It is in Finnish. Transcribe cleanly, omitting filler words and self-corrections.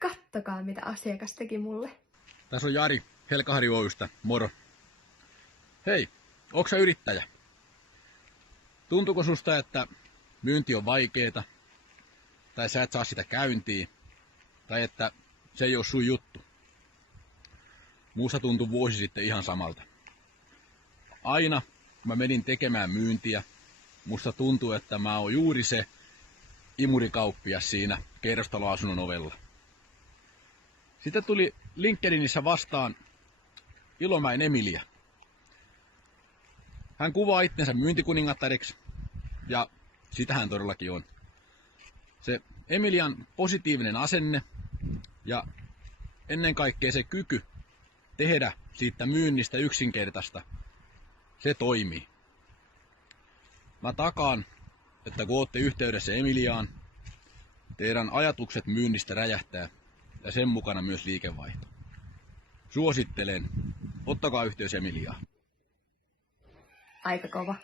Kattokaa, mitä asiakas teki mulle. Tässä on Jari Helkahari Oystä. Moro. Hei, onko sä yrittäjä? Tuntuuko susta, että myynti on vaikeeta, tai sä et saa sitä käyntiin, tai että se ei ole sun juttu? Musta tuntui vuosi sitten ihan samalta. Aina, kun mä menin tekemään myyntiä, musta tuntuu, että mä oon juuri se imurikauppias siinä kerrostaloasunnon ovella. Sitten tuli LinkedInissä vastaan Ilomäen Emilia. Hän kuvaa itsensä myyntikuningattareksi, ja sitä hän todellakin on. Se Emilian positiivinen asenne ja ennen kaikkea se kyky tehdä siitä myynnistä yksinkertaista, se toimii. Mä takaan, että kun ootte yhteydessä Emiliaan, teidän ajatukset myynnistä räjähtää ja sen mukana myös liikevaihto. Suosittelen, ottakaa yhteys Emiliaan. Aika kova.